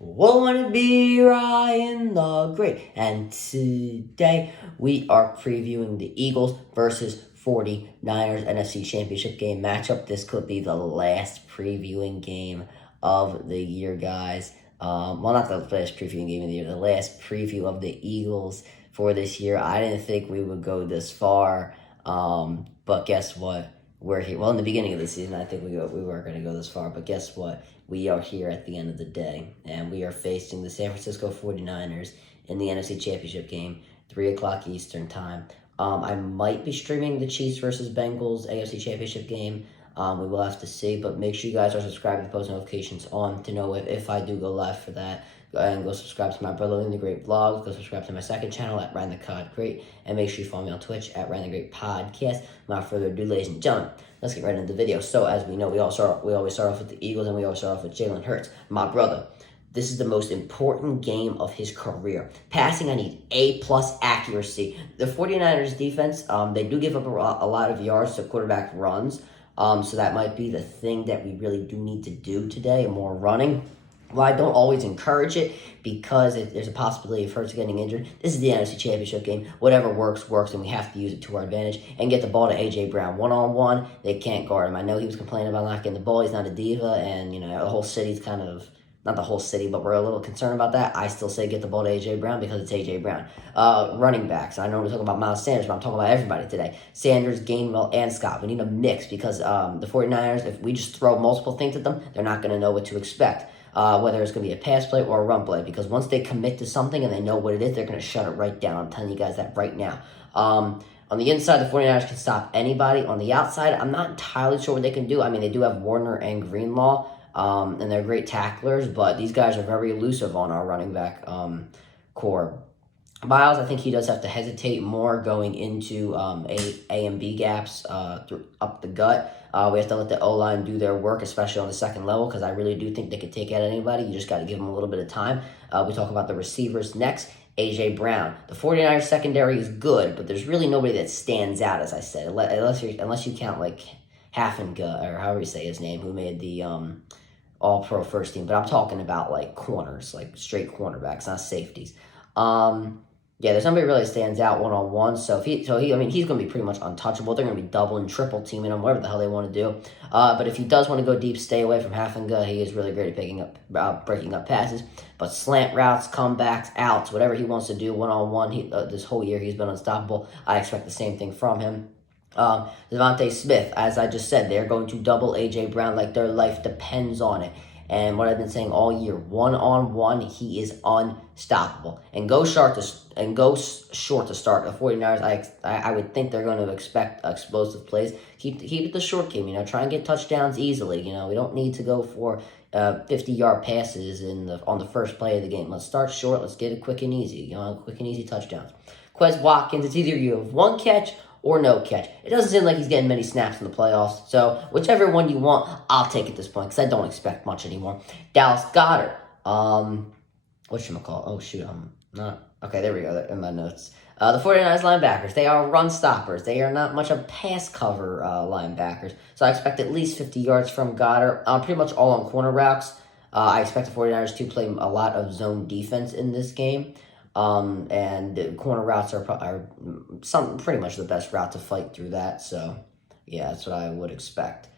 Won't it be Ryan the Great? And today we are previewing the Eagles versus 49ers NFC Championship game matchup. This could be the last previewing game of the year, guys. Well, not the last previewing game of the year, the last preview of the Eagles for this year. I didn't think we would go this far, but guess what? We're here. Well, in the beginning of the season, I think we weren't going to go this far, but guess what? We are here at the end of the day, and we are facing the San Francisco 49ers in the NFC Championship game, 3 o'clock Eastern time. I might be streaming the Chiefs versus Bengals AFC Championship game. We will have to see, but make sure you guys are subscribed with post notifications on to know if I do go live for that. Go ahead and go subscribe to my Brother Lynn the Great vlogs. Go subscribe to my second channel at Ryan the Cod Great. And make sure you follow me on Twitch at Ryan the Great Podcast. Without further ado, ladies and gentlemen, let's get right into the video. So as we know, we always start off with the Eagles, and we always start off with Jalen Hurts. My brother, this is the most important game of his career. Passing, I need A+ accuracy. The 49ers defense, they do give up a lot of yards to quarterback runs. So that might be the thing that we really do need to do today, more running. Well, I don't always encourage it because there's a possibility of Hurts getting injured. This is the NFC Championship game. Whatever works, and we have to use it to our advantage and get the ball to A.J. Brown. One-on-one, they can't guard him. I know he was complaining about not getting the ball. He's not a diva, and, the whole city's kind of, not the whole city, but we're a little concerned about that. I still say get the ball to A.J. Brown because it's A.J. Brown. Running backs. I know we're talking about Miles Sanders, but I'm talking about everybody today. Sanders, Gainwell, and Scott. We need a mix because the 49ers, if we just throw multiple things at them, they're not going to know what to expect. Whether it's going to be a pass play or a run play, because once they commit to something and they know what it is, they're going to shut it right down. I'm telling you guys that right now. On the inside, the 49ers can stop anybody. On the outside, I'm not entirely sure what they can do. I mean, they do have Warner and Greenlaw, and they're great tacklers, but these guys are very elusive on our running back core. Miles, I think he does have to hesitate more going into A and B gaps up the gut. We have to let the O-line do their work, especially on the second level, because I really do think they could take out anybody. You just got to give them a little bit of time. We talk about the receivers next. A.J. Brown. The 49ers secondary is good, but there's really nobody that stands out, as I said, unless you count like Hafenga, or however you say his name, who made the all-pro first team. But I'm talking about like corners, like straight cornerbacks, not safeties. Yeah, there's nobody really stands out one-on-one, so he's going to be pretty much untouchable. They're going to be double and triple teaming him, whatever the hell they want to do. But if he does want to go deep, stay away from Hafenga. He is really great at breaking up passes. But slant routes, comebacks, outs, whatever he wants to do one-on-one, this whole year he's been unstoppable. I expect the same thing from him. Devontae Smith, as I just said, they're going to double A.J. Brown like their life depends on it. And what I've been saying all year, one-on-one, he is unstoppable. And go short to start. The 49ers, I would think they're going to expect explosive plays. Keep it the short game. Try and get touchdowns easily. We don't need to go for 50-yard passes on the first play of the game. Let's start short. Let's get it quick and easy. Quick and easy touchdowns. Quez Watkins, it's either you have one catch or no catch. It doesn't seem like he's getting many snaps in the playoffs. So whichever one you want, I'll take at this point because I don't expect much anymore. Dallas Goedert. Whatchamacallit? Oh, shoot. I'm not. Okay, there we go. In my notes. The 49ers linebackers, they are run stoppers. They are not much of pass cover linebackers. So I expect at least 50 yards from Goddard. Pretty much all on corner routes. I expect the 49ers to play a lot of zone defense in this game. And the corner routes are pretty much the best route to fight through that. So, yeah, that's what I would expect.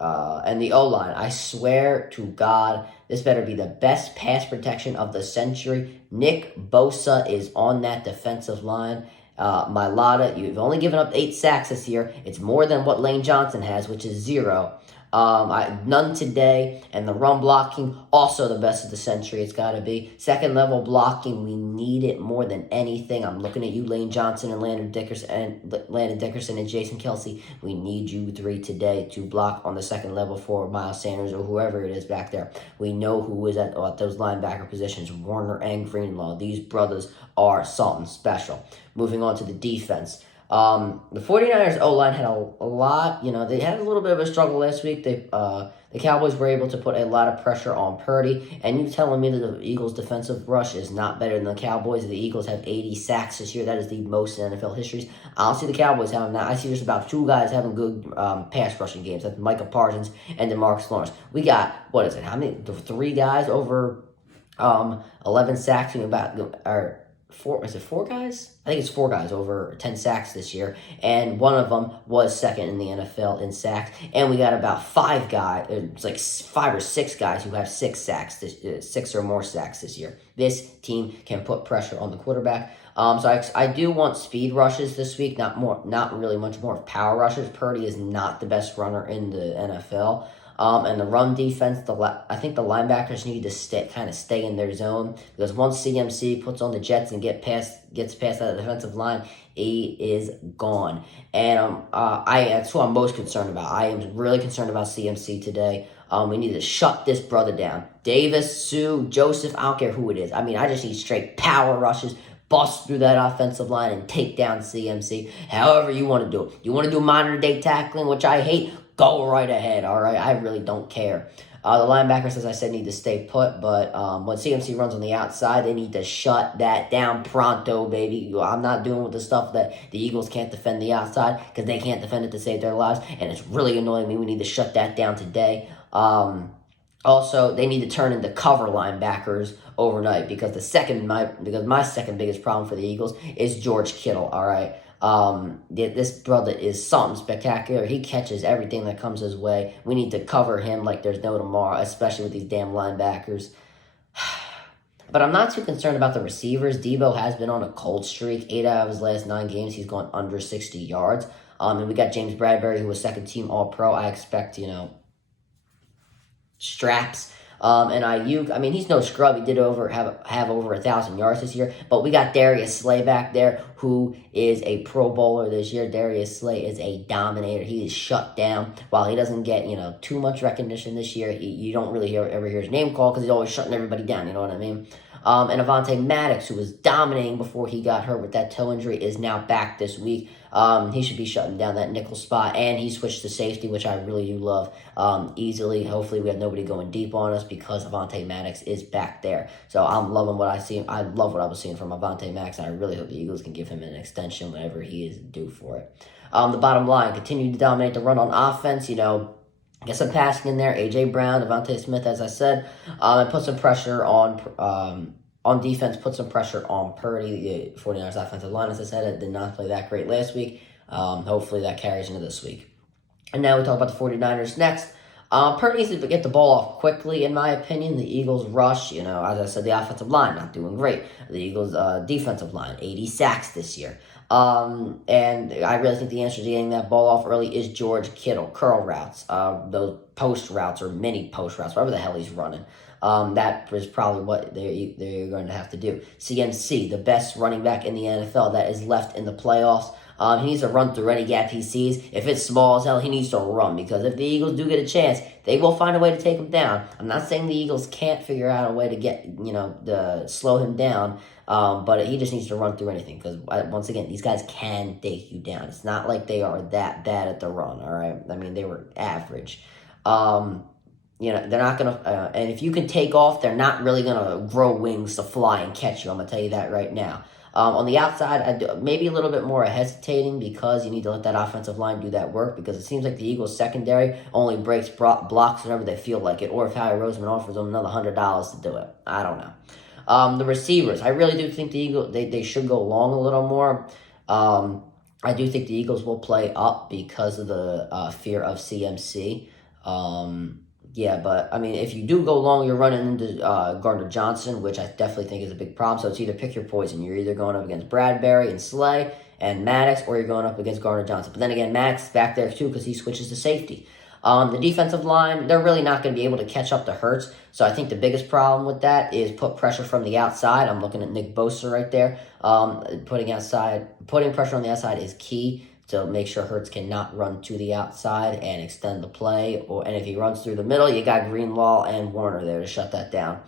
And the O-line, I swear to God, this better be the best pass protection of the century. Nick Bosa is on that defensive line. Mailata, you've only given up 8 sacks this year. It's more than what Lane Johnson has, which is 0. None today, and the run blocking, also the best of the century, it's got to be. Second level blocking, we need it more than anything. I'm looking at you, Lane Johnson and Landon Dickerson and Jason Kelsey. We need you 3 today to block on the second level for Miles Sanders or whoever it is back there. We know who is at those linebacker positions, Warner and Greenlaw. These brothers are something special. Moving on to the defense. The 49ers O-line had a lot, they had a little bit of a struggle last week. The Cowboys were able to put a lot of pressure on Purdy, and you telling me that the Eagles' defensive rush is not better than the Cowboys? The Eagles have 80 sacks this year. That is the most in NFL history. I don't see the Cowboys having that. I see just about 2 guys having good pass rushing games. That's Micah Parsons and DeMarcus Lawrence. We got, how many? 3 guys over 11 sacks, or four, is it four guys? I think it's four guys over 10 sacks this year, and one of them was second in the NFL in sacks, and we got about five guys, it's like 5 or 6 guys who have six or more sacks this year. This team can put pressure on the quarterback. So I do want speed rushes this week, not really much more of power rushes. Purdy is not the best runner in the NFL. And the run defense, I think the linebackers need to stay in their zone, because once CMC puts on the Jets and gets past that defensive line, he is gone. And that's who I'm most concerned about. I am really concerned about CMC today. We need to shut this brother down. Davis, Sue, Joseph, I don't care who it is. I mean, I just need straight power rushes. Bust through that offensive line and take down CMC. However you want to do it. You want to do modern day tackling, which I hate? Go right ahead, all right? I really don't care. The linebackers, as I said, need to stay put, but when CMC runs on the outside, they need to shut that down pronto, baby. I'm not doing with the stuff that the Eagles can't defend the outside, because they can't defend it to save their lives, and it's really annoying me. We need to shut that down today. Also, they need to turn into cover linebackers overnight, because my second biggest problem for the Eagles is George Kittle, all right? This brother is something spectacular. He catches everything that comes his way. We need to cover him like there's no tomorrow, especially with these damn linebackers. But I'm not too concerned about the receivers. Debo has been on a cold streak. 8 out of his last 9 games, he's gone under 60 yards. And we got James Bradbury, who was second-team All-Pro. I expect, straps. And Ayuk, I mean, he's no scrub. He did have over 1,000 yards this year. But we got Darius Slay back there, who is a Pro Bowler this year. Darius Slay is a dominator. He is shut down. While he doesn't get, too much recognition this year, you don't really ever hear his name called, because he's always shutting everybody down, you know what I mean? And Avonte Maddox, who was dominating before he got hurt with that toe injury, is now back this week. He should be shutting down that nickel spot, and he switched to safety, which I really do love, easily. Hopefully we have nobody going deep on us, because Avonte Maddox is back there. So I'm loving what I see. I love what I was seeing from Avonte Maddox, and I really hope the Eagles can give him an extension whenever he is due for it. The bottom line, continue to dominate the run on offense, get some passing in there. A.J. Brown, Devontae Smith, as I said, and put some pressure on defense, put some pressure on Purdy. The 49ers offensive line, as I said, it did not play that great last week. Hopefully that carries into this week. And now we talk about the 49ers next. Purdy needs to get the ball off quickly, in my opinion. The Eagles rush, as I said, the offensive line not doing great. The Eagles defensive line, 80 sacks this year. And I really think the answer to getting that ball off early is George Kittle. Curl routes, those post routes or mini post routes, whatever the hell he's running. That is probably what they're going to have to do. CMC, the best running back in the NFL that is left in the playoffs. He needs to run through any gap he sees. If it's small as hell, he needs to run, because if the Eagles do get a chance, they will find a way to take him down. I'm not saying the Eagles can't figure out a way to slow him down, but he just needs to run through anything, because once again, these guys can take you down. It's not like they are that bad at the run, all right? I mean, they were average. They're not going to, and if you can take off, they're not really going to grow wings to fly and catch you. I'm going to tell you that right now. On the outside, maybe a little bit more hesitating, because you need to let that offensive line do that work, because it seems like the Eagles' secondary only breaks blocks whenever they feel like it, or if Howie Roseman offers them another $100 to do it. I don't know. The receivers, I really do think the Eagles, they should go long a little more. I do think the Eagles will play up because of the fear of CMC. Yeah, but, I mean, if you do go long, you're running into Gardner Johnson, which I definitely think is a big problem. So it's either pick your poison. You're either going up against Bradbury and Slay and Maddox, or you're going up against Gardner Johnson. But then again, Maddox is back there, too, because he switches to safety. The defensive line, they're really not going to be able to catch up to Hurts. So I think the biggest problem with that is put pressure from the outside. I'm looking at Nick Bosa right there. Putting pressure on the outside is key to make sure Hurts cannot run to the outside and extend the play. And if he runs through the middle, you got Greenlaw and Warner there to shut that down.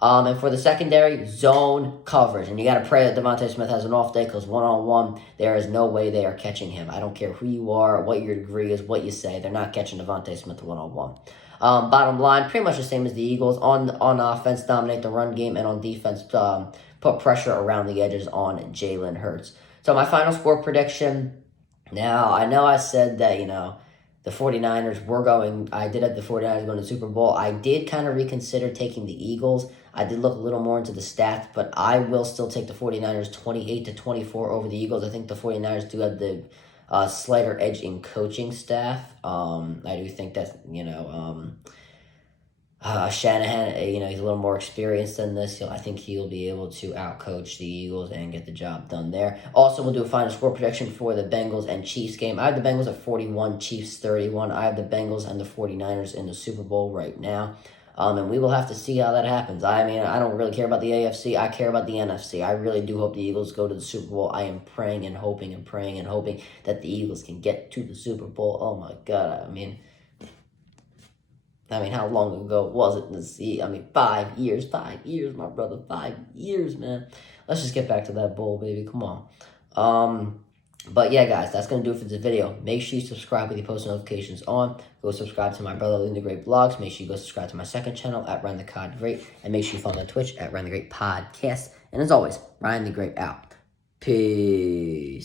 And for the secondary, zone coverage. And you got to pray that Devontae Smith has an off day, because one-on-one, there is no way they are catching him. I don't care who you are, what your degree is, what you say. They're not catching Devontae Smith one-on-one. Bottom line, pretty much the same as the Eagles. On offense, dominate the run game, and on defense, put pressure around the edges on Jalen Hurts. So my final score prediction. Now, I know I said that, the 49ers I did have the 49ers going to the Super Bowl. I did kind of reconsider taking the Eagles. I did look a little more into the stats, but I will still take the 49ers 28-24 over the Eagles. I think the 49ers do have the slighter edge in coaching staff. I do think that, Shanahan, he's a little more experienced than this. I think he'll be able to outcoach the Eagles and get the job done there. Also, we'll do a final score prediction for the Bengals and Chiefs game. I have the Bengals at 41, Chiefs 31. I have the Bengals and the 49ers in the Super Bowl right now. And we will have to see how that happens. I mean, I don't really care about the AFC. I care about the NFC. I really do hope the Eagles go to the Super Bowl. I am praying and hoping that the Eagles can get to the Super Bowl. Oh, my God. I mean, how long ago was it to see? 5 years, my brother, 5 years, man. Let's just get back to that bowl, baby. Come on. But yeah, guys, that's going to do it for this video. Make sure you subscribe with your post notifications on. Go subscribe to my brother, Leading the Great Vlogs. Make sure you go subscribe to my second channel at Ryan the Cod Great. And make sure you follow me on Twitch at Ryan the Great Podcast. And as always, Ryan the Great out. Peace.